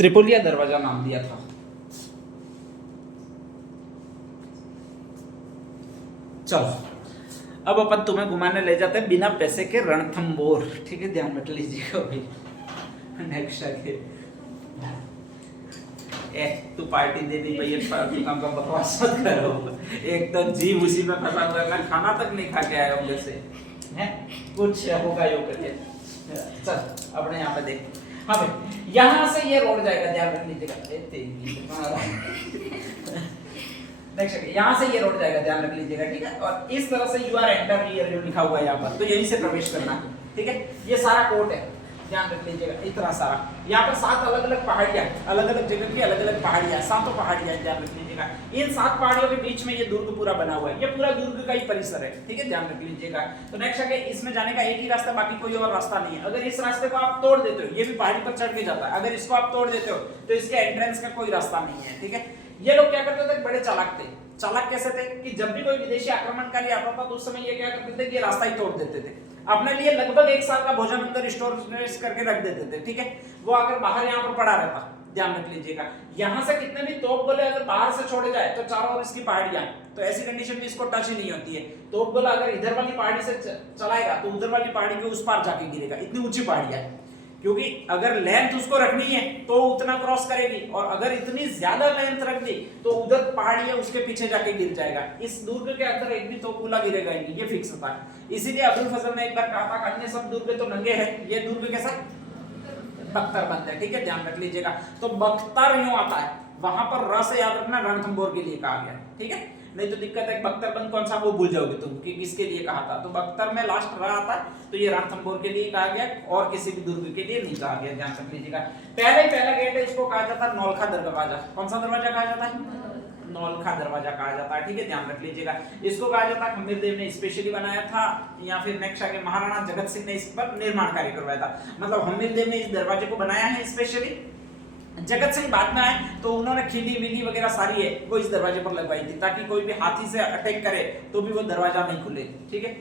त्रिपोलिया दरवाजा नाम दिया था। चलो अब अपन तुम्हें घुमाने ले जाते हैं बिना पैसे के रणथंबोर, ठीक है, ध्यान रख लीजिएगा भाई। नेक्स्ट आगे तू पार्टी दे दी भैया, फालतू काम का बकवास मत करो। एक तो जीव उसी में फंसा हुआ है, खाना तक नहीं खा के आया हूँ जैसे है, कुछ होगा यो करके। चल अपने यहाँ पे देख, हाँ भाई यहाँ से ये रोड जाएगा, ध्यान रख लीजिएगा। नेक्स्ट यहाँ से ये रोड जाएगा, ध्यान रख लीजिएगा, ठीक है। और इस तरह से यू आर एंटर हियर जो लिखा हुआ है यहाँ पर, तो यहीं से प्रवेश करना है, ठीक है। ये सारा कोर्ट है, ध्यान रख लीजिएगा, इतना सारा। यहाँ पर 7 अलग अलग पहाड़ियाँ, अलग अलग जगह की अलग अलग पहाड़ियाँ, 7 पहाड़ियाँ, ध्यान रख लीजिएगा। इन 7 पहाड़ियों के बीच में ये दुर्ग पूरा बना हुआ है, ये पूरा दुर्ग का ही परिसर है, ठीक है, ध्यान रख लीजिएगा। तो नेक्स्ट आगे इसमें जाने का एक ही रास्ता, बाकी कोई और रास्ता नहीं है। अगर इस रास्ते को आप तोड़ देते हो, ये भी पहाड़ी पर चढ़ के जाता है, अगर इसको आप तोड़ देते हो तो इसके एंट्रेंस का कोई रास्ता नहीं है, ठीक है। ये लोग क्या करते थे, बड़े चालाक थे। चालाक कैसे थे कि जब भी कोई विदेशी आक्रमणकारी आता था तो उस समय ये क्या करते थे कि ये रास्ता ही तोड़ देते थे, अपने लिए लगभग 1 साल का भोजन अंदर स्टोर करके रख देते थे, ठीक है। वो आकर बाहर यहाँ पर पड़ा रहता, ध्यान रख लीजिएगा। यहाँ से कितने भी तोप गोले अगर बाहर से छोड़े जाए तो चारों ओर इसकी पहाड़ियां, तो ऐसी कंडीशन में इसको टच ही नहीं होती है। तोप गोला अगर इधर वाली पहाड़ी से चलाएगा तो उधर वाली पहाड़ी के उस पार जाके गिरेगा, इतनी ऊंची पहाड़ियां है। क्योंकि अगर लेंथ उसको रखनी है तो उतना क्रॉस करेगी, और अगर इतनी ज्यादा लेंथ रख दी तो उधर पहाड़ी है उसके पीछे जाके गिर जाएगा। इस दुर्ग के अंदर एक भी तोपुला गिरेगा नहीं, ये फिक्स था। इसीलिए अब्दुल फजल ने एक बार कहा था अन्य सब दुर्ग तो नंगे हैं, ये दुर्ग कैसा बख्तर बंद है, ठीक है, ध्यान रख लीजिएगा। तो बख्तर यूं आता है, वहां पर र से याद रखना, रणथंबोर के लिए कहा गया, ठीक है। नहीं तो दिक्कत है, बख्तरबंद कौन सा वो भूल जाओगे तुम कि किसके लिए कहा था। तो बख्तर में लास्ट रहा आता है, तो ये रणथंबोर के लिए कहा गया और किसी भी दुर्ग के लिए नहीं कहा गया, ध्यान रख लीजिएगा। पहला गेट है, इसको कहा जाता है नौलखा दरवाजा। कौन सा दरवाजा कहा जाता है? नौलखा दरवाजा कहा जाता है, ठीक है, ध्यान रख लीजिएगा। इसको कहा जाता है खमीर देव ने स्पेशली बनाया था, या फिर नेक्स्ट आगे महाराणा जगत सिंह ने इस पर निर्माण कार्य करवाया था। मतलब हमीर देव ने इस दरवाजे को बनाया है स्पेशली, जगत सिंह बाद में आए तो उन्होंने खिली विली वगैरह सारी है वो इस दरवाजे पर लगवाई थी, ताकि कोई भी हाथी से अटैक करे तो भी वो दरवाजा नहीं खुले, ठीक है।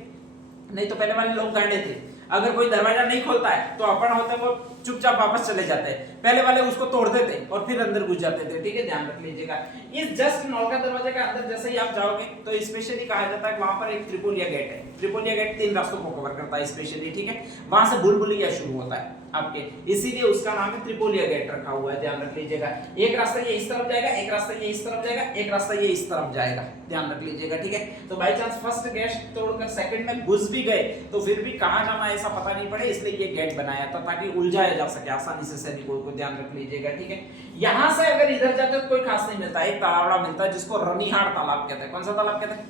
नहीं तो पहले वाले लोग गांडे थे, अगर कोई दरवाजा नहीं खोलता है तो अपन होते वो चुपचाप वापस चले जाते हैं, पहले वाले उसको तोड़ते थे और फिर अंदर घुस जाते थे, ठीक है, ध्यान रख लीजिएगा। इस जस्ट नौलखा दरवाजे के अंदर जैसे ही आप जाओगे तो स्पेशली कहा जाता है वहां पर एक त्रिपोलिया गेट है। त्रिपोलिया गेट 3 रास्तों को कवर करता है स्पेशली, ठीक है। वहां से बुलबुलिया शुरू होता है आपके, इसीलिए उसका नाम है त्रिपोलिया गेट रखा हुआ है, ध्यान रख लीजिएगा। एक रास्ता ये इस तरफ जाएगा, एक रास्ता ये इस तरफ जाएगा, एक रास्ता ये इस तरफ जाएगा, ध्यान रख लीजिएगा, ठीक है। तो बाय चांस फर्स्ट गेट तोड़कर सेकंड में घुस भी गए तो फिर भी कहां जाना ऐसा पता नहीं पड़े, इसलिए ये गेट बनाया था ताकि उलझाया जा सके आसानी से सैनिकों को, ध्यान रख लीजिएगा, ठीक है। यहां से अगर इधर जाते हो तो कोई खास नहीं मिलता, एक तालाबड़ा मिलता है जिसको रनिहाड़ तालाब कहते हैं। कौन सा तालाब कहते हैं?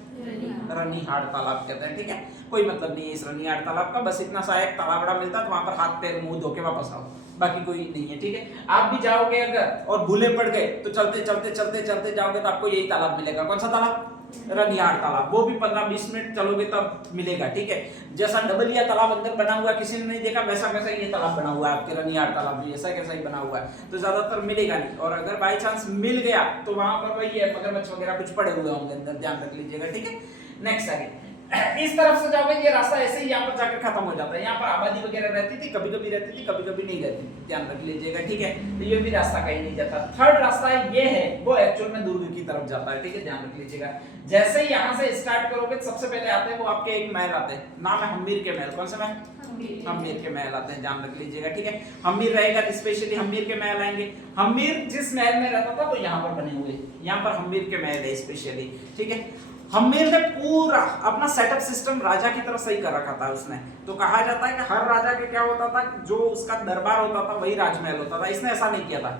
रनिहाड़ तालाब कहते हैं, ठीक है। कोई मतलब नहीं है इस रनिहाड़ तालाब का, बस इतना सा एक तालाबड़ा मिलता है, तो वहां पर हाथ पैर मुंह धो के वापस आओ, बाकी कोई नहीं है, ठीक है। आप भी जाओगे अगर और भूले पड़ गए तो चलते चलते चलते चलते जाओगे तो आपको यही तालाब मिलेगा। कौन सा तालाब? रनिहाड़ तालाब। वो भी 15-20 मिनट चलोगे तब मिलेगा, ठीक है। जैसा डबलिया तालाब अंदर बना हुआ किसी ने नहीं देखा, वैसा वैसा ये तालाब बना हुआ है आपके रनिहाड़ तालाब भी ऐसा कैसा ही बना हुआ है, तो ज्यादातर मिलेगा नहीं। और अगर बाई चांस मिल गया तो वहां पर वही है, मगरमच्छ वगैरह कुछ पड़े हुए होंगे अंदर, ध्यान रख लीजिएगा, ठीक है। नेक्स्ट आगे इस तरफ से जाओगे ये रास्ता ऐसे ही यहाँ पर जाकर खत्म हो जाता है। यहाँ पर आबादी वगैरह रहती थी, कभी कभी रहती थी, कभी कभी नहीं रहती थी, ध्यान रख लीजिएगा, ठीक है। तो ये भी रास्ता कहीं नहीं जाता। थर्ड रास्ता ये है, वो एक्चुअल में दुर्ग की तरफ जाता है, ठीक है, ध्यान रख लीजिएगा। जैसे ही यहाँ से स्टार्ट करोगे सबसे पहले आते हैं वो आपके एक महल आते हैं, नाम है हम्मीर के महल। कौन सा महल? हम्मीर के महल आते हैं, ध्यान रख लीजिएगा, ठीक है। हम्मीर रहेगा स्पेशली हम्मीर के महल आएंगे। हम्मीर जिस महल में रहता था वो यहाँ पर बने हुए, यहाँ पर हम्मीर के महल है स्पेशली, ठीक है। हम्मीर ने पूरा अपना सेटअप सिस्टम राजा की तरफ सही कर रखा था उसने। तो कहा जाता है कि हर राजा के क्या होता था, जो उसका दरबार होता था वही राजमहल होता था। इसने ऐसा नहीं किया था,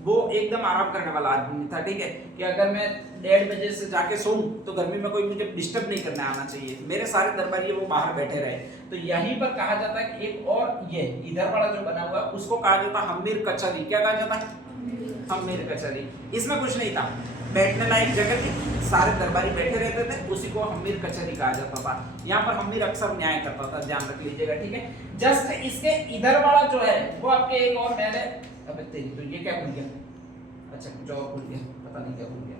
वो एकदम आराम करने वाला आदमी था, ठीक है, कि अगर मैं 1:30 बजे से जाके सोऊं तो गर्मी में कोई मुझे डिस्टर्ब नहीं करने आना चाहिए, मेरे सारे दरबारी वो बाहर बैठे रहे। तो यहीं पर कहा जाता है कि एक और ये इधर वाला जो बना हुआ है उसको कहा जाता है हम्मीर कचहरी। क्या कहा जाता है? हम्मीर कचहरी। इसमें कुछ नहीं था, बैठने लायक जगह थी, सारे दरबारी बैठे रहते थे, उसी को हम्मीर कचहरी कहा जाता था। यहाँ पर हम्मीर अक्सर न्याय करता था, ध्यान रख लीजिएगा, ठीक है। जस्ट इसके इधर वाला जो है वो आपके एक और महल है। अबे तेरी तो ये क्या खुल गया? अच्छा कुछ और खुल गया, पता नहीं क्या खुल गया।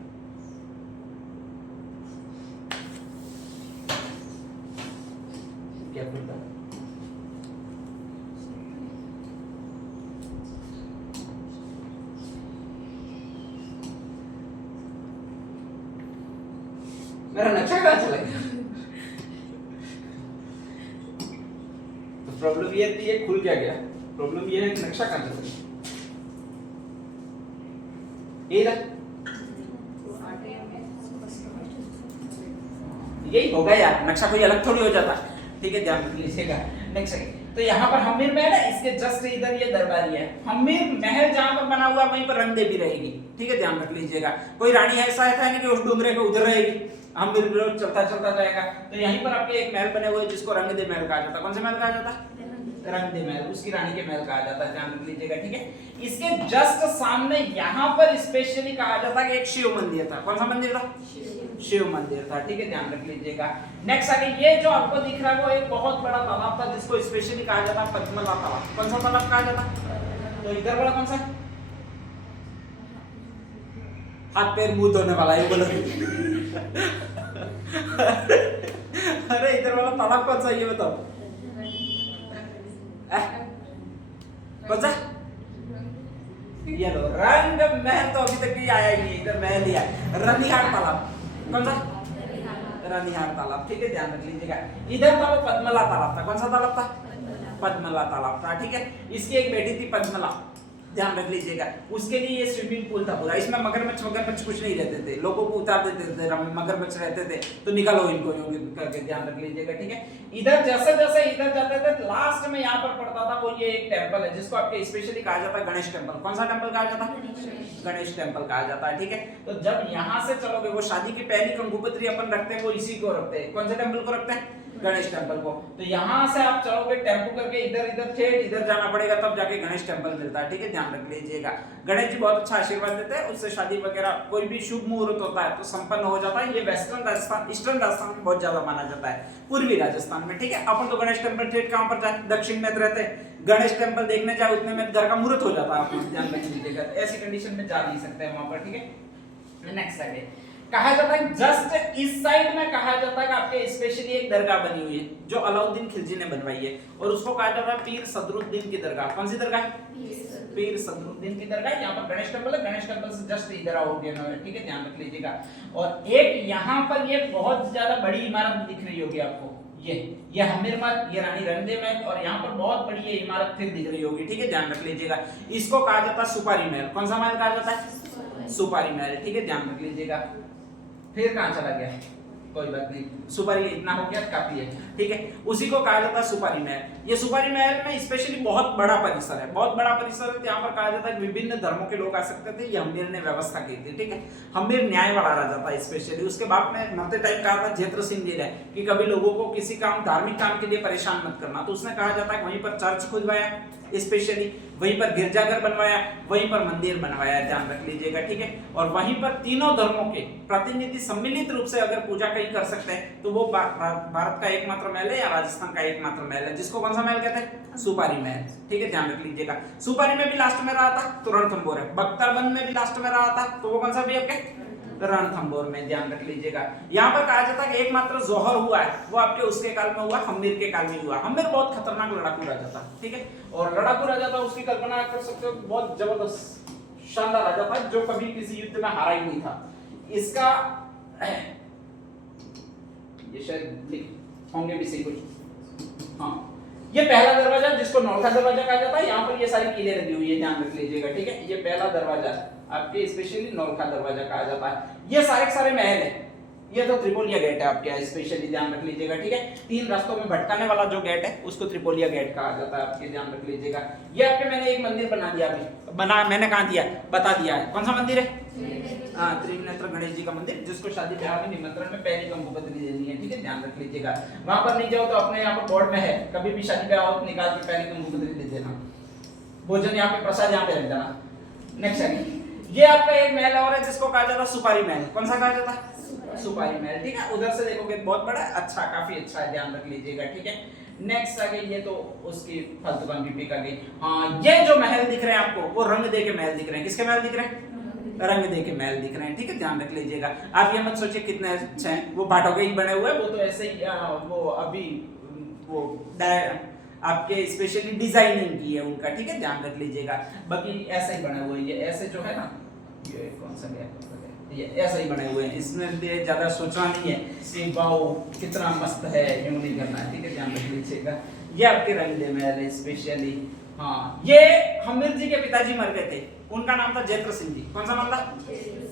क्या खुल गया? मेरा नक्शा कहाँ चला गया? तो प्रॉब्लम ये थी, ये खुल क्या गया? प्रॉब्लम ये है कि नक्शा कहाँ चला गया? इधर यही होगा यार, नक्शा कोई अलग थोड़ी हो जाता। ठीक है, ध्यान रख लीजिएगा। नेक्स्ट तो यहाँ पर हमीर महल है, इसके जस्ट इधर ये दरबारी है। हमीर महल जहाँ पर बना हुआ वहीं पर रंग देवी रहेगी। ठीक है, ध्यान रख लीजिएगा। कोई रानी ऐसा है नहीं कि उस डूंगरे के उधर रहेगी, हमीर रोड चलता चलता जाएगा। तो यहीं पर आपके एक महल बने हुए जिसको रंग दे महल कहा जाता है। कौन सा महल कहा जाता है? रंग दे महल, उसकी रानी के महल कहा जाता है। ध्यान रख लीजिएगा। ठीक है, इसके जस्ट सामने यहाँ पर स्पेशली कहा जाता है कि एक शिव मंदिर था। कौन सा मंदिर था? शिव मंदिर था। ठीक है, ध्यान रख लीजिएगा। नेक्स्ट आगे ये जो आपको दिख रहा है वो एक बहुत बड़ा तालाब था जिसको स्पेशली कहा जाता है पद्मला तालाब। कौन सा तालाब कहा जाता है? तो इधर वाला कौन सा? हाथ पैर मुंह धोने वाला है बोलो। अरे इधर वाला तालाब कौन सा ये बताओ? कौन सा? ये लो, रंग महल तो अभी तक नहीं आया ही, इधर महल ही है। रनिहार तालाब। कौन सा? रनिहार तालाब। ठीक है, ध्यान रख लीजिएगा। इधर था वो पद्मला तालाब था। कौन सा तालाब था? पद्मला तालाब था। ठीक है, इसकी एक बेटी थी पद्मला। ध्यान रख लीजिएगा। उसके लिए ये स्विमिंग पूल था पूरा। इसमें मगरमच्छ कुछ नहीं रहते थे, लोगों को उतार देते थे। मगरमच्छ रहते थे तो निकालो इनको करके। ध्यान रख लीजिएगा। ठीक है, इधर जैसे जैसे इधर जाते थे लास्ट में यहाँ पर पड़ता था वो ये एक टेंपल है जिसको आपके स्पेशली कहा जाता है गणेश टेंपल। कौन सा टेंपल कहा जाता है? गणेश टेंपल कहा जाता है। ठीक है, तो जब यहाँ से चलोगे वो शादी की पहली कंगूपत्री अपन रखते हैं वो इसी को रखते हैं। कौन से टेंपल को रखते हैं? गणेश टेंपल को। तो यहाँ से आप चलोगे टेम्पो करके इधर इधर ठेठ इधर जाना पड़ेगा तब जाके गणेश टेंपल मिलता है। ठीक है, ध्यान रख लीजिएगा। गणेश जी बहुत अच्छा आशीर्वाद देते हैं, उससे शादी वगैरह कोई भी शुभ मुहूर्त होता है तो संपन्न हो जाता है। ये वेस्टर्न राजस्थान, ईस्टर्न राजस्थान में बहुत ज्यादा माना जाता है, पूर्वी राजस्थान में। ठीक है, अपन तो गणेश टेंपल ठेठ कहाँ पर जाए? दक्षिण में रहते हैं, गणेश टेंपल देखने जाए उतने में घर का मुहूर्त हो जाता है। आप ध्यान रख लीजिएगा, ऐसी कंडीशन में जा नहीं सकते हैं वहां पर। ठीक है, नेक्स्ट आगे कहा जाता है जस्ट इस साइड में कहा जाता है कि आपके स्पेशली एक दरगाह बनी हुई है जो अलाउद्दीन खिलजी ने बनवाई है और उसको कहा जाता है पीर सदरुद्दीन की दरगाह। कौन सी दरगाह? पीर सदरुद्दीन की दरगाह। यहाँ पर गणेश टेंपल है, गणेश टेंपल से जस्ट इधर आओगे ना। ठीक है, ध्यान रख लीजिएगा। और एक यहाँ पर ये बहुत ज्यादा बड़ी इमारत दिख रही होगी आपको, ये हमीर महल, ये रानी रंगदे महल और यहाँ पर बहुत बड़ी ये इमारत फिर दिख रही होगी। ठीक है, ध्यान रख लीजिएगा। इसको कहा जाता है सुपारी महल। कौन सा महल कहा जाता है? सुपारी महल। ठीक है, ध्यान रख लीजिएगा। फिर कहां चला गया? कोई बात नहीं, सुपारी इतना हो गया काफी है। ठीक है, उसी को कहा जाता है सुपारी महल। ये सुपारी महल में स्पेशली बहुत बड़ा परिसर है, बहुत बड़ा परिसर है। यहाँ पर कहा जाता है विभिन्न धर्मों के लोग आ सकते थे। ये हमीर ने व्यवस्था की थी। ठीक है, हमीर न्याय वाला राजा था स्पेशली। उसके बाप ने मरते टाइम कहा था जेत्र सिंह जी ने कि कभी लोगों को किसी काम धार्मिक काम के लिए परेशान मत करना। तो उसने कहा जाता है वहीं पर चर्च खुलवाया स्पेशली, वहीं पर गिरजाघर बनवाया, वहीं पर मंदिर बनवाया। ध्यान रख लीजिएगा। ठीक है, और वहीं पर तीनों धर्मों के प्रतिनिधि सम्मिलित रूप से अगर पूजा कहीं कर सकते हैं तो वो भारत का एकमात्र महल है या राजस्थान का एकमात्र महल है जिसको कौन सा महल कहते हैं? सुपारी महल। ठीक है, ध्यान रख लीजिएगा। सुपारी में भी लास्ट में रहा था तो रणथंभौर है। बख्तरबंद में भी लास्ट में रहा था तो वो कौन सा भी आपके? रणथंभौर में। ध्यान रख लीजिएगा। यहाँ पर कहा जाता है कि एकमात्र जोहर हुआ है वो आपके उसके काल में हुआ, हमीर के काल में हुआ। हमीर बहुत खतरनाक लड़ाकू राजा था। ठीक है, और लड़ाकू राजा था, उसकी कल्पना कर सकते हो, बहुत जबरदस्त शानदार राजा था जो कभी किसी युद्ध में हारा ही नहीं था। इसका ये शायद होंगे भी सही कुछ। हाँ, ये पहला दरवाजा जिसको नौलखा दरवाजा कहा जाता है। यहाँ पर ये सारी कीलें लगी हुई है, ध्यान रख लीजिएगा। ठीक है, ये पहला दरवाजा आपके स्पेशली नौलखा दरवाजा कहा जाता है। ये सारे महल है। ये तो त्रिपोलिया गेट है आपके स्पेशली, ध्यान रख लीजिएगा। ठीक है, 3 रास्तों में भटकाने वाला जो गेट है उसको त्रिपोलिया गेट कहा जाता है आपके, ध्यान रख लीजिएगा। ये आपके मैंने एक मंदिर बना दिया, अभी बना मैंने कहा दिया बता दिया है। कौन सा मंदिर है? त्रिनेत्र गणेश जी का मंदिर, जिसको शादी ब्याह में निमंत्रण में पहली कंगूपत्री देनी है। ठीक है, ध्यान रख लीजिएगा। वहां पर नहीं जाओ तो अपने यहाँ पर बोर्ड में है, कभी भी शादी ब्याह हो तो निकाल के पहली कंगूपत्री दे देना। भोजन यहाँ पे, प्रसाद यहाँ पे रख देना। नेक्स्ट है ये आपका एक महल और है जिसको कहा जाता है सुपारी महल। कौन सा कहा जाता है? सुपारी महल। ठीक है, उधर से देखोगे बहुत बड़ा, अच्छा, काफी अच्छा है, ध्यान रख लीजिएगा। ठीक है, नेक्स्ट आ गई, ये तो उसकी फालतू का बीपी का गई। हाँ, ये जो महल दिख रहे हैं आपको वो रंग दे के महल दिख रहे हैं। किसके महल दिख रहे हैं? रंग दे के महल दिख रहे हैं। ठीक है, ध्यान रख लीजिएगा। आप ये मत सोचिए कितने अच्छे हैं, वो भाटों के ही बने हुए, वो तो ऐसे ही वो अभी वो आपके स्पेशली डिजाइनिंग की है उनका। ठीक है, ध्यान रख लीजिएगा। बाकी ऐसे ही बने हुए, ये ऐसे जो है ना, ये कौन सा गया ये ऐसा ही बने हुए हैं, इसमें भी ज्यादा सोचना नहीं है कि वाओ कितना मस्त है, यूं नहीं करना है, ठीक है, ध्यान रख लीजिएगा। ये आपके रंगले महल है स्पेशली। हाँ, ये हमीर जी के पिताजी मर गए थे, उनका नाम था जैत्र सिंह जी। कौन सा नाम था?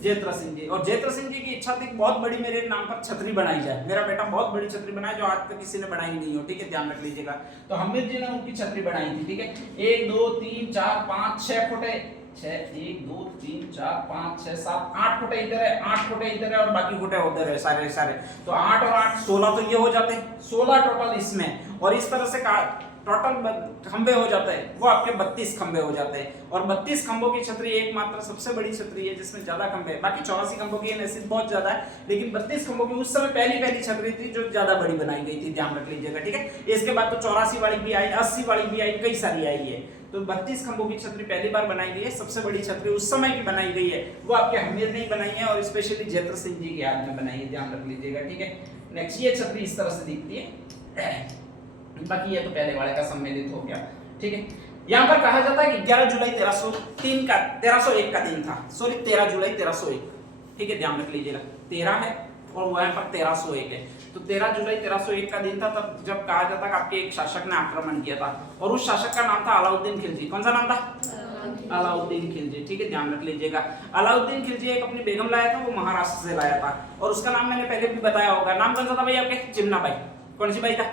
जैत्र सिंह जी। और जैत्र सिंह जी की इच्छा थी बहुत बड़ी मेरे नाम पर छतरी बनाई जाए, मेरा बेटा बहुत बड़ी छतरी बनाए जो आज तक किसी ने बनाई नहीं हो, ठीक है, ध्यान रख लीजिएगा। तो हमीर जी ने उनकी छतरी बनाई थी, ठीक है। 1 2 3 4 5 6 फुटे, 1 2 3 4 5 6 7 8 फुटे इधर है, 8 फुटे इधर है और बाकी फुटे उधर है, सारे सारे। तो 8 और 8 16 तो ये हो जाते हैं, 16 टोटल इसमें। और इस तरह से टोटल खंबे हो जाते हैं, वो आपके 32 खंबे हो जाते हैं। और 32 खंबों की छतरी एकमात्र सबसे बड़ी छतरी है जिसमें ज्यादा खंबे हैं। बाकी 84 खंबों की नसीब बहुत ज्यादा है, लेकिन 32 खंबों की उस समय पहली छतरी थी जो ज्यादा बड़ी बनाई गई थी, ध्यान रख लीजिएगा, ठीक है। इसके बाद तो 84 वाली भी आई, 80 वाली भी आई, कई सारी आई है। तो 32 खंबों की छतरी पहली बार बनाई गई है, सबसे बड़ी छतरी उस समय की बनाई गई है, वो आपके हमीर ने बनाई है और स्पेशली जैत्र सिंह जी के याद में बनाई है, ध्यान रख लीजिएगा, ठीक है। नेक्स्ट, ये छतरी इस तरह से दिखती है। बाकी ये तो पहले वाले का सम्मिलित हो गया, ठीक है। यहाँ पर कहा जाता है कि 11 जुलाई 1301 का दिन था, सॉरी 13 जुलाई 1301, ठीक है, ध्यान रख लीजिएगा। 13 है और वो यहाँ पर 1301 है। तो 13 जुलाई 1301 का दिन था तब जब कहा जाता है कि आपके एक शासक ने आक्रमण किया था और उस शासक का नाम था अलाउद्दीन खिलजी। कौन सा नाम था? अलाउद्दीन खिलजी, ठीक है, ध्यान रख लीजिएगा। अलाउद्दीन खिलजी एक अपनी बेगम लाया था, वो महाराष्ट्र से लाया था और उसका नाम मैंने पहले भी बताया होगा। नाम कौन सा था भाई आपके? चिमना बाई। कौन सी बाई था?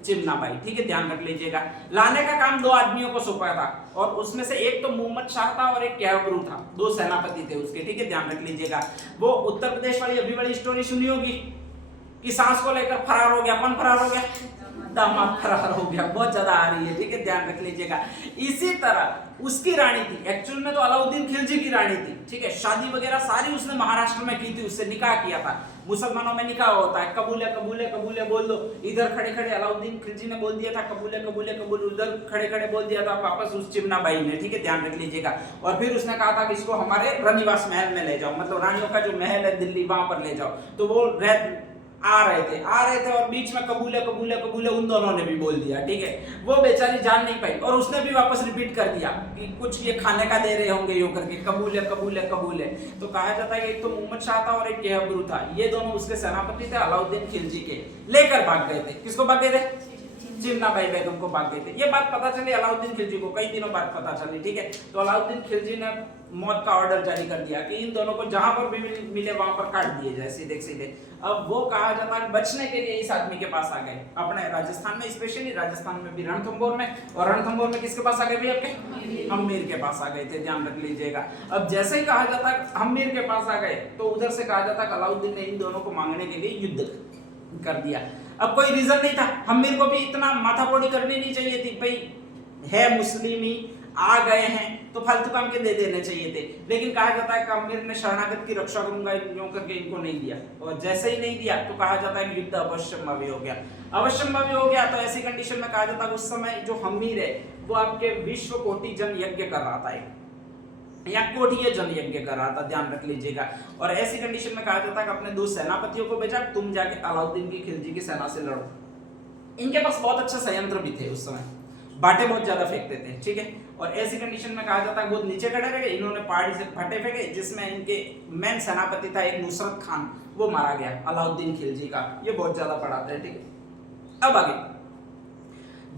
चिमना बाई, ठीक है, ध्यान रख लीजिएगा। लाने का काम 2 आदमियों को सौंपा था और उसमें से एक तो मोहम्मद शाह था और एक कैबरू था, 2 सेनापति थे उसके, ठीक है, ध्यान रख लीजिएगा। वो उत्तर प्रदेश वाली अभी वाली स्टोरी सुनी होगी कि सास को लेकर फरार हो गया। कौन फरार हो गया? दामाद फरार हो गया, बहुत ज्यादा आ रही है, ठीक है, ध्यान रख लीजिएगा। इसी तरह उसकी रानी थी, एक्चुअल में तो अलाउद्दीन खिलजी की रानी थी, ठीक है, शादी वगैरह सारी उसने महाराष्ट्र में की थी, उससे निकाह किया था। मुसलमानों में निकाह होता है, कबूल है कबूल है कबूल है बोल दो, इधर खड़े खड़े अलाउद्दीन खिलजी ने बोल दिया था कबूल है कबूल है कबूल, उधर खड़े खड़े बोल दिया था वापस उस चिमना बाई ने, ठीक है, ध्यान रख लीजिएगा। और फिर उसने कहा था कि इसको हमारे रनिवास महल में ले जाओ, मतलब रानियों का जो महल है दिल्ली, वहां पर ले जाओ। तो वो आ रहे थे और बीच में कबूल है कबूल है कबूल है उन दोनों ने भी बोल दिया, ठीक है। वो बेचारी जान नहीं पाई और उसने भी वापस रिपीट कर दिया कि कुछ ये खाने का दे रहे होंगे यूं करके, कबूल है कबूल है कबूल है। तो कहा जाता है कि एक तो मोहम्मद शाह था और एक कैबरू था, ये दोनों उसके सेनापति थे अलाउद्दीन खिलजी के, लेकर भाग गए थे। किसको भाग गए थे? चिमना बाई बेगम को भाग गए थे। ये बात पता चली अलाउद्दीन खिलजी को, कई दिनों बाद पता चली, ठीक है। तो अलाउद्दीन खिलजी ने मौत का ऑर्डर जारी कर दिया कि इन दोनों को जहां पर भी मिले वहां पर काट दिए जाए, सीधे सीधे। अब वो कहा जाता है बचने के लिए इस आदमी के पास आ गए, अपने राजस्थान में, स्पेशली राजस्थान में भी रणथंभौर में, और रणथंभौर में किसके पास आ गए भाई आपके? हमीर के पास आ गए थे, ध्यान रख लीजिएगा। अब जैसे ही कहा जाता है हमीर के पास आ गए तो उधर से कहा जाता है अलाउद्दीन ने इन दोनों को मांगने के लिए युद्ध कर दिया। अब कोई रीजन नहीं था, हमीर को भी इतना माथापोड़ी करनी नहीं चाहिए थी, भाई है मुस्लिम ही, आ गए हैं तो फालतू काम के दे देने चाहिए थे। लेकिन कहा जाता है कि अमीर ने शरणागत की रक्षा करूंगा यूं करके इनको नहीं दिया, और जैसे ही नहीं दिया तो कहा जाता है कि युद्ध अवश्यंभावी हो गया। अवश्यंभावी हो गया तो ऐसी कंडीशन में कहा जाता है उस समय जो हमीर है वो आपके विश्व कोटि जन यज्ञ कर रहा था, या कोठीय जन यज्ञ कर रहा था, ध्यान रख लीजिएगा। और ऐसी कंडीशन में कहा जाता है कि अपने 2 सेनापतियों को भेजा, तुम जाके अलाउद्दीन की खिलजी की सेना से लड़ो। इनके पास बहुत अच्छे संयंत्र भी थे उस समय, बाटे बहुत ज्यादा फेंकते थे, ठीक है। और ऐसी कंडीशन में कहा जाता है बहुत नीचे खड़े रह गए, इन्होंने पहाड़ी से भट्टे फेंके जिसमें इनके मेन सेनापति था एक नुसरत खान, वो मारा गया अलाउद्दीन खिलजी का। ये बहुत ज्यादा पढ़ाते हैं, ठीक है। अब आगे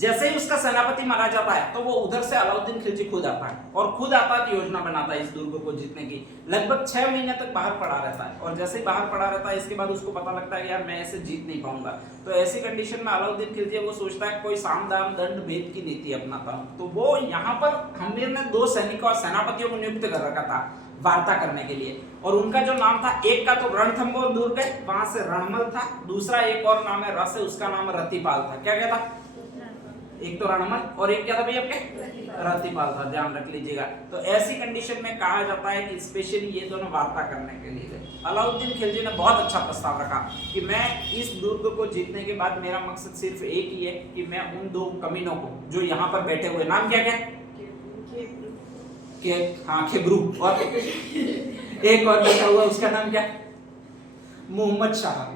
जैसे ही उसका सेनापति मारा जाता है तो वो उधर से अलाउद्दीन खिलजी खुद आता है और खुद आता है योजना बनाता है इस दुर्ग को जीतने की। लगभग 6 महीने तक बाहर पड़ा रहता है और जैसे ही बाहर पड़ा रहता है इसके बाद उसको पता लगता है कि यार मैं ऐसे जीत नहीं पाऊंगा। तो ऐसी कंडीशन में अलाउद्दीन खिलजी वो सोचता है कोई साम दाम दंड भेद की नीति अपनाता हूं। तो वो यहाँ पर हमीर ने 2 सैनिकों और सेनापतियों को नियुक्त कर रखा था वार्ता करने के लिए, और उनका जो नाम था, एक का तो रणथंभौर दुर्ग है, वहां से रणमल था, दूसरा एक और नाम है रस, उसका नाम रतिपाल था। क्या क्या था? एक तो रणमल और एक क्या था भैया आपके? रतिपाल था, ध्यान रख लीजिएगा। तो ऐसी कंडीशन में कहा जाता है कि स्पेशली ये दोनों वार्ता करने के लिए गए। अलाउद्दीन खिलजी ने बहुत अच्छा प्रस्ताव रखा कि मैं इस दुर्ग को जीतने के बाद मेरा मकसद सिर्फ एक ही है कि मैं उन 2 कमीनों को जो यहाँ पर बैठे हुए, नाम क्या क्या? हाँ खेब्रू, और एक और बैठा हुआ उसका नाम क्या? मोहम्मद शाह।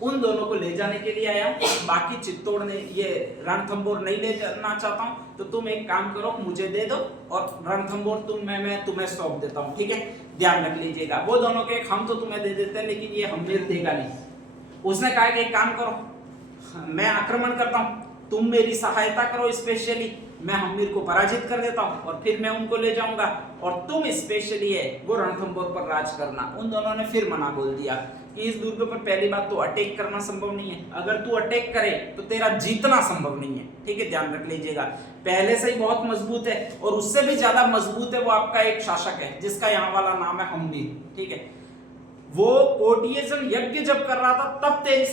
उन दोनों को ले जाने के लिए आया। बाकी चित्तौड़ ने, ये रणथंभौर नहीं ले जाना चाहता हूँ, तो तुम एक काम करो, मुझे दे दो और रणथंभौर मैं तुम्हें सौंप देता हूँ, ठीक है, ध्यान रख लीजिएगा। वो दोनों के हम तो तुम्हें दे देते हैं, लेकिन ये हम्मीर देगा नहीं। उसने कहा कि एक काम करो, मैं आक्रमण करता हूँ, तुम मेरी सहायता करो, स्पेशली मैं हम्मीर को पराजित कर देता हूँ और फिर मैं उनको ले जाऊंगा और तुम स्पेशली है वो रणथंभौर पर राज करना। उन दोनों ने फिर मना बोल दिया कि इस दुर्ग पर पहली बात तो अटैक करना संभव नहीं है, अगर तू अटैक करे तो तेरा जीतना संभव नहीं है, ठीक है, ध्यान रख लीजिएगा। पहले से ही बहुत मजबूत है और उससे भी ज्यादा मजबूत है वो आपका एक शासक है जिसका यहाँ वाला नाम है हम्मीर, ठीक है। वो कोटियेजन यज्ञ जब कर रहा था तब तेरी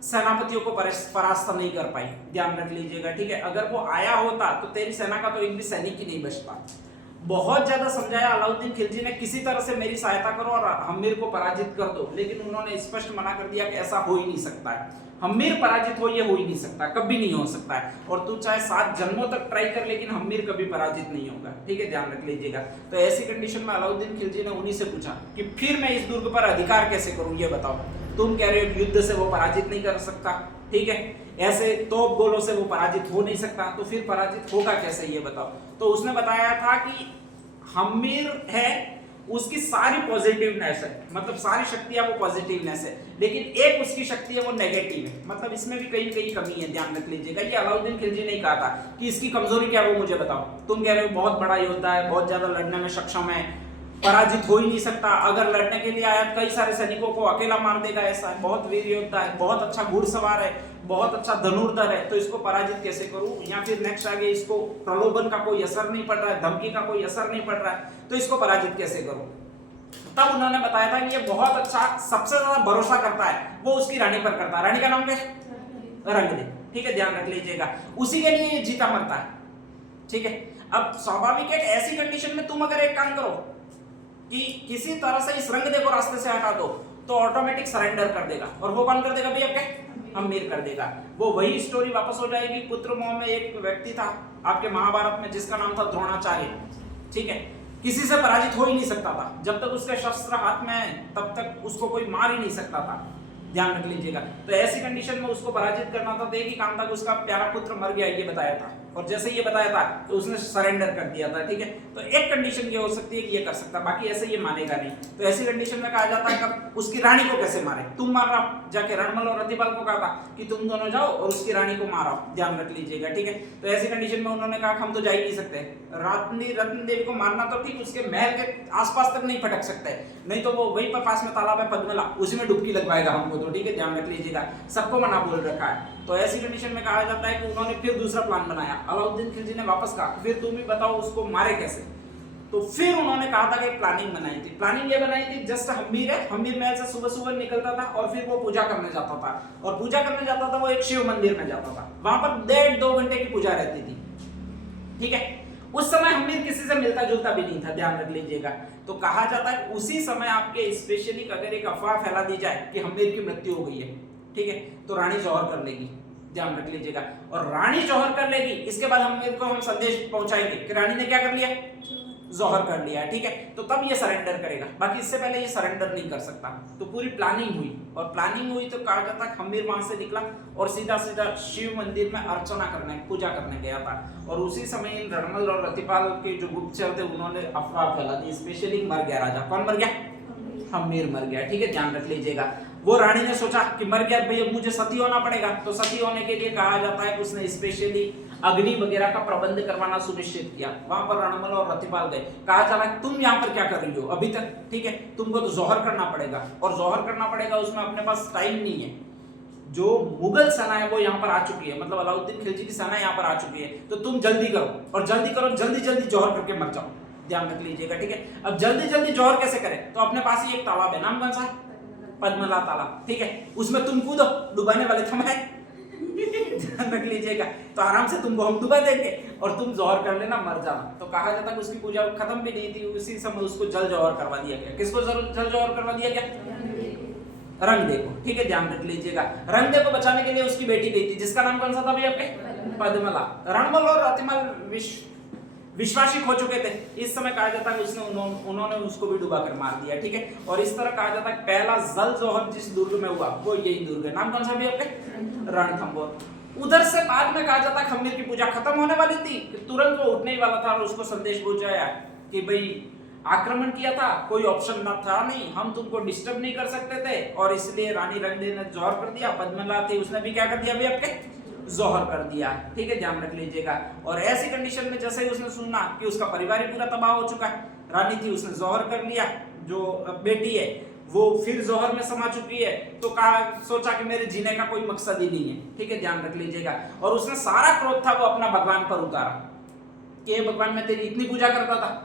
सेनापतियों को परास्त नहीं कर पाई, ध्यान रख लीजिएगा, ठीक है। अगर वो आया होता तो तेरी सेना का तो एक भी सैनिक ही नहीं बचता। बहुत ज्यादा समझाया अलाउद्दीन खिलजी ने, किसी तरह से मेरी सहायता करो और हम्मीर को पराजित कर दो, लेकिन उन्होंने स्पष्ट मना कर दिया कि ऐसा हो ही नहीं सकता है, हम्मीर पराजित हो ये हो ही नहीं सकता, कभी नहीं हो सकता है, और तू चाहे 7 जन्मों तक ट्राई कर लेकिन हम्मीर कभी पराजित नहीं होगा, ठीक है, ध्यान रख लीजिएगा। तो ऐसी कंडीशन में अलाउद्दीन खिलजी ने उन्हीं से पूछा कि फिर मैं इस दुर्ग पर अधिकार कैसे करूं, ये बताओ। तुम कह रहे हो युद्ध से वो पराजित नहीं कर सकता, ठीक है, ऐसे तोप गोलों से वो पराजित हो नहीं सकता, तो फिर पराजित होगा कैसे, ये बताओ। तो उसने बताया था कि हम्मीर है, उसकी सारी पॉजिटिवनेस है, मतलब सारी शक्तियां वो पॉजिटिवनेस है, लेकिन एक उसकी शक्ति है वो नेगेटिव है, मतलब इसमें भी कहीं कहीं कमी है, ध्यान रख लीजिएगा। ये अलाउद्दीन खिलजी ने कहा था कि इसकी कमजोरी क्या है वो मुझे बताओ। तुम कह रहे हो बहुत बड़ा योद्धा है, बहुत ज्यादा लड़ने में सक्षम है, पराजित हो ही नहीं सकता, अगर लड़ने के लिए आया कई सारे सैनिकों को अकेला मार देगा, ऐसा है, बहुत वीर योद्धा है, बहुत अच्छा घुड़सवार है, बहुत अच्छा धनुर्धर है, तो इसको पराजित कैसे करूं। या फिर नेक्स्ट आगे इसको प्रलोभन का कोई असर नहीं पड़ रहा है, धमकी का कोई असर नहीं पड़ रहा है, तो इसको पराजित कैसे करूं। तब उन्होंने बताया था कि ये बहुत अच्छा, सबसे ज्यादा भरोसा करता है वो उसकी रानी पर करता है। रानी का नाम क्या है? रंगदे, ठीक है, ध्यान रख लीजिएगा। उसी के लिए जीता मरता है, ठीक है। अब स्वाभाविक है ऐसी कंडीशन में तुम अगर एक काम करो कि किसी तरह से इस रंगदे को रास्ते से हटा दो तो ऑटोमेटिक सरेंडर कर देगा, और वो कौन कर देगा भैया? क्या हम्मीर कर देगा। वो वही स्टोरी वापस हो जाएगी। पुत्र मोह में एक व्यक्ति था आपके महाभारत में जिसका नाम था द्रोणाचार्य, ठीक है, किसी से पराजित हो ही नहीं सकता था, जब तक उसके शस्त्र हाथ में है तब तक उसको कोई मार ही नहीं सकता था, ध्यान रख लीजिएगा। तो ऐसी कंडीशन में उसको पराजित करना था, तो एक ही काम था कि उसका प्यारा पुत्र मर गया, ये बताया था, और जैसे ये बताया था तो उसने सरेंडर कर दिया था, ठीक है। तो एक कंडीशन ये हो सकती है कि ये कर सकता, बाकी ऐसे ये मानेगा नहीं। तो ऐसी कंडीशन में कहा जाता है कब उसकी रानी को कैसे मारे, तुम मार रहा, जाके रणमल और रतिपाल को कहा था कि तुम दोनों जाओ और उसकी रानी को मारो, ध्यान रख लीजिएगा, ठीक है। तो ऐसी कंडीशन में उन्होंने कहा हम तो जा ही नहीं सकते, रत्न देवी को मारना तो ठीक, उसके महल के आसपास तक नहीं फटक सकते, नहीं तो वो वहीं पर पास में तालाब है पद्मला, उसी में डुबकी लगवाएगा हमको, तो ठीक है, ध्यान रख लीजिएगा, सबको मना बोल रखा है। तो ऐसी कंडीशन में कहा जाता है कि उन्होंने फिर दूसरा प्लान बनाया। अलाउद्दीन खिलजी ने वापस कहा फिर तुम ही बताओ उसको मारे कैसे। तो फिर उन्होंने कहा था कि प्लानिंग बनाई थी। प्लानिंग ये बनाई थी, जस्ट हम्मीर है, हम्मीर महल से सुबह सुबह निकलता था और फिर वो पूजा करने जाता था, और पूजा करने जाता था वो एक शिव मंदिर में जाता था, वहां पर 1.5-2 घंटे की पूजा रहती थी, ठीक है। उस समय हम्मीर किसी से मिलता जुलता भी नहीं था, ध्यान रख लीजिएगा। तो कहा जाता है उसी समय आपके स्पेशली अगर एक अफवाह फैला दी जाए कि हम्मीर की मृत्यु हो गई है, ठीक है, तो रानी जौहर कर लेगी, ध्यान रख लीजिएगा, और रानी जौहर कर लेगी, इसके बाद हम्मीर को हम संदेश पहुंचाएंगे कि रानी ने क्या कर लिया, जौहर कर लिया, ठीक है। तो तब ये सरेंडर करेगा, बाकी इससे पहले ये सरेंडर नहीं कर सकता। तो पूरी प्लानिंग हुई, और प्लानिंग हुई तो कहा जाता है हम्मीर वहां से निकला और सीधा सीधा शिव मंदिर में अर्चना करने, पूजा करने गया था, और उसी समय इन रणमल और रतिपाल के जो गुप्तचर थे उन्होंने अफवाह फैला दी, स्पेशली मर गया राजा। कौन मर गया? हम्मीर मर गया, ठीक है, ध्यान रख लीजिएगा। वो रानी ने सोचा कि मर गया भैया, मुझे सती होना पड़ेगा, तो सती होने के लिए कहा जाता है कि उसने स्पेशली अग्नि वगैरह का प्रबंध करवाना सुनिश्चित किया। वहां पर रणमल और रतिपाल गए, कहा जा रहा है तुम यहाँ पर क्या कर रही हो अभी तक, ठीक है, तुमको तो जौहर करना पड़ेगा, और जौहर करना पड़ेगा उसमें अपने पास टाइम नहीं है। जो मुगल सेना है वो यहाँ पर आ चुकी है, मतलब अलाउद्दीन खिलजी की सेना यहाँ पर आ चुकी है, तो तुम जल्दी करो, और जल्दी करो, जल्दी जल्दी जौहर करके मर जाओ, ध्यान रख लीजिएगा, ठीक है। अब जल्दी जल्दी जौहर कैसे करें, तो अपने पास ही एक तालाब है, नाम कौन सा है? पद्मला तालाब, ठीक है, उसमें तुम कूदो, डुबाने वाले तुम है, ध्यान रख लीजिएगा, तो आराम से तुमको हम डुबा देंगे और तुम जौहर कर लेना, मर जाना। तो कहा जाता है कि उसकी पूजा खत्म भी नहीं थी, उसी समय उसको जल जौहर करवा दिया गया। किसको जल जौहर करवा दिया गया? रंगदे को, ठीक है, ध्यान रख लीजिएगा। रंगदे को बचाने के लिए उसकी बेटी गई थी, जिसका नाम कौन सा था भैया आपके? पद्मला। रणमल और रतिमल विश्वासिक हो चुके थे, इस समय कहा जाता है उन्होंने उसको भी डुबा कर मार दिया, ठीक है। और इस तरह कहा जाता है पहला जल जौहर जिस दुर्ग में हुआ वो यही दुर्ग है, नाम कौन सा भी आपके? रणथंभौर। उधर से बाद में कहा जाता है खम्मीर की पूजा खत्म होने वाली थी कि तुरंत वो उठने ही वाला था और उसको संदेश पहुंचाया कि भाई आक्रमण किया था, कोई ऑप्शन न था नहीं, हम तुमको डिस्टर्ब नहीं कर सकते थे और इसलिए रानी रंगदेव ने जोहर कर दिया। पद्मला थी उसने भी क्या कर दिया, अभी आपके जोहर कर दिया। ठीक है, ध्यान रख लीजिएगा। और ऐसी कंडीशन में जैसे ही उसने सुना कि उसका परिवार ही पूरा तबाह हो चुका है, रानी थी उसने जोहर कर लिया, जो बेटी है वो फिर जोहर में समा चुकी है, तो कहा सोचा कि मेरे जीने का कोई मकसद ही नहीं है। ठीक है, ध्यान रख लीजिएगा। और उसने सारा क्रोध था वो अपना भगवान पर उतारा कि भगवान मैं तेरी इतनी पूजा करता था,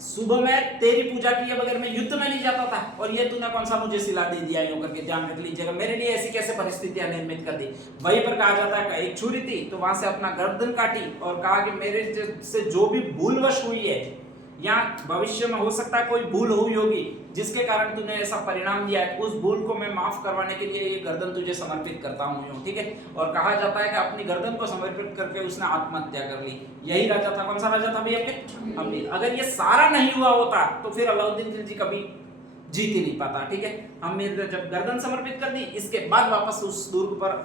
सुबह में तेरी पूजा किए बगैर मैं युद्ध में नहीं जाता था और ये तूने कौन सा मुझे सिला दे दिया यूं करके। ध्यान रख लीजिएगा, मेरे लिए ऐसी कैसे परिस्थितियां निर्मित कर दी। वहीं पर कहा जाता है एक छुरी थी तो वहां से अपना गर्दन काटी और कहा कि मेरे से जो भी भूलवश हुई है या भविष्य में हो सकता है कोई भूल हुई होगी जिसके कारण तूने ऐसा परिणाम दिया है, उस भूल को मैं माफ करवाने के लिए ये गर्दन तुझे समर्पित करता हूँ। ठीक है, और कहा जाता है कि अपनी गर्दन को समर्पित करके उसने आत्महत्या कर ली। यही राजा था, कौन सा राजा था भैया आपके, अमीर। अगर ये सारा नहीं हुआ होता तो फिर अलाउद्दीन खिलजी कभी जीत ही नहीं पाता। ठीक है, अमीर ने जब गर्दन समर्पित कर दी, इसके बाद वापस उस दुर्ग पर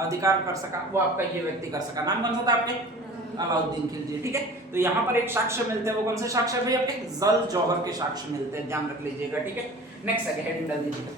अधिकार कर सका, वो आपका ये व्यक्ति कर सका। नाम कौन सा था आपके, अलाउद्दीन खिलजी। ठीक है, तो यहाँ पर एक साक्ष्य मिलते हैं, वो कौन से साक्ष्य भाई आपके, जल जौहर के साक्ष्य मिलते हैं, ध्यान रख लीजिएगा। ठीक है, नेक्स्ट आगे हेडिंग डाल दीजिएगा।